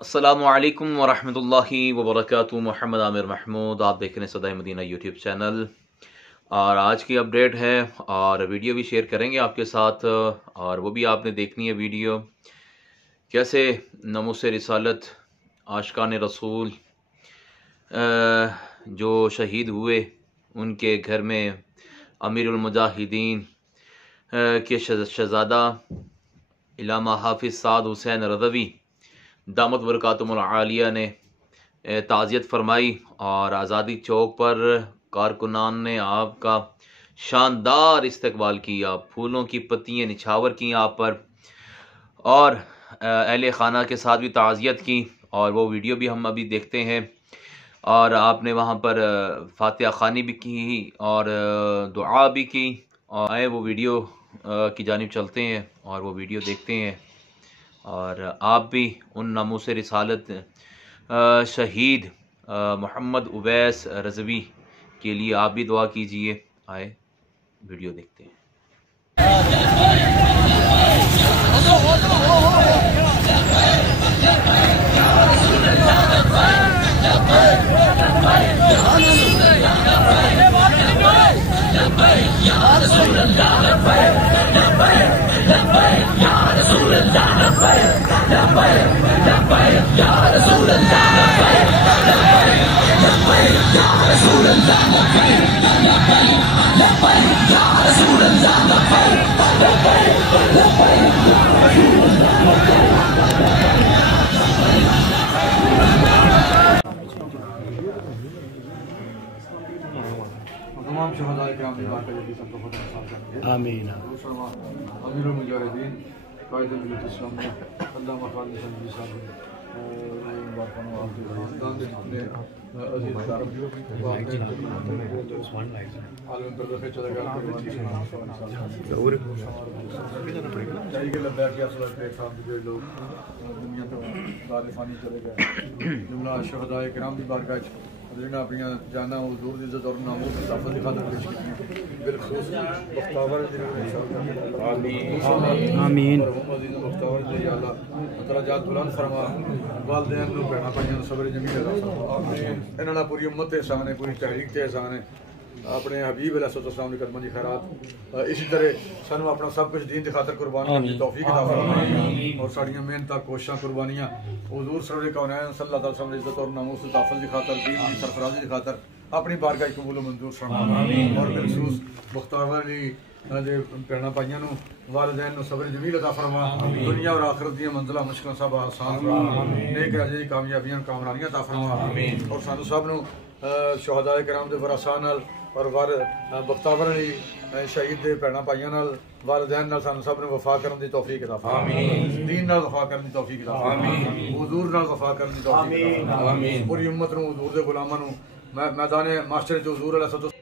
अस्सलामुअलैकुम वरहमतुल्लाहि वबरकातुहू। मोहम्मद आमिर महमूद, आप देख रहे हैं सदाए मदीना यूट्यूब चैनल। और आज की अपडेट है और वीडियो भी शेयर करेंगे आपके साथ, और वो भी आपने देखनी है वीडियो। कैसे नमूसे रिसालत आशिकान रसूल जो शहीद हुए, उनके घर में अमीरुल मुजाहिदीन के शहज़ादा इलामा हाफिज़ साद हुसैन रज़वी दामत बरकातुहुल आलिया ने ताज़ियत फरमाई और आज़ादी चौक पर कारकुनान ने आपका शानदार इस्तकबाल किया, फूलों की पत्तियाँ निछावर की आप पर, और अहले खाना के साथ भी ताज़ियत की। और वो वीडियो भी हम अभी देखते हैं। और आपने वहाँ पर फातिहा खानी भी की और दुआ भी की। और आए वो वीडियो की जानिब चलते हैं और वो वीडियो देखते हैं। और आप भी उन नामूसे रिसालत शहीद मोहम्मद उवैस रज़वी के लिए आप भी दुआ कीजिए। आए वीडियो देखते हैं। तमाम शहदाए किराम की बात करें सबको खुद नसाब करें। आमीन। अमीरुल मुजाहिदीन कायदे मिल्लत इस्लाम अल्लामा खालिद सल्लल्लाहु अलैहि वसल्लम बारकाना आपके खानदान के जितने अजीज तारम आलम पर रखे चले गए और चाहिए कि लब्बैक या सलात के साथ जो लोग दुनिया तो तारिफानी चले गए जुमला शहदाए किराम की बारगाह जिन्हें अपनी जाना हुजूर दी इज्जत और नामूस की ताकत दिखा कर पेश की बिलखुसूस मुख्तावर आमीन मुख्तावर दे या अल्लाह दरजात बुलंद फरमा, वालिदैन नु भैणा भाइयां नु सब्र जमील अता फरमा। इन्हां नाल पूरी उम्मत ते एहसान है, पूरी तहरीक ते एहसान है। अपने हबीब अलैहिस्सलाम की कदमां दी खैरात इसी तरह सानू अपना सब कुछ दीन की खातर कुर्बान करने की तौफीक अता फरमा और साड़ियां मेहनतां कोशिशां कुर्बानियां हुजूर सरवर कौनैन सल्लल्लाहु अलैहि वसल्लम इज्जत और नामूस ताफल की खातर, दीन की सरफराजी की खातर अपनी बारगाह कबूल मंजूर फरमा। और बिलखुसूस मुख्तार अली दे भैणा भाइयां नु वालिदैन नु सब्र जमील अता फरमा, दुनिया और आखिरत दी मंजिलां मुश्किलां सब आसान फरमा, नेक राजे कामयाबियां कामयाबियां अता फरमा। और सानू सब नु शहदाए किराम दे वरासा नाल और बख्तावर अली शहीद दे भैणा भाइयां नाल वालिदैन नाल सानू सब नूं वफा करन दी तौफीक अता फरमा, दीन नाल वफा करन दी तौफीक अता फरमा, हुजूर नाल वफा करन दी तौफीक अता फरमा। पूरी उम्मत नूं हुजूर दे गुलामां नूं मैदान मास्टर जो हुजूर अलैहि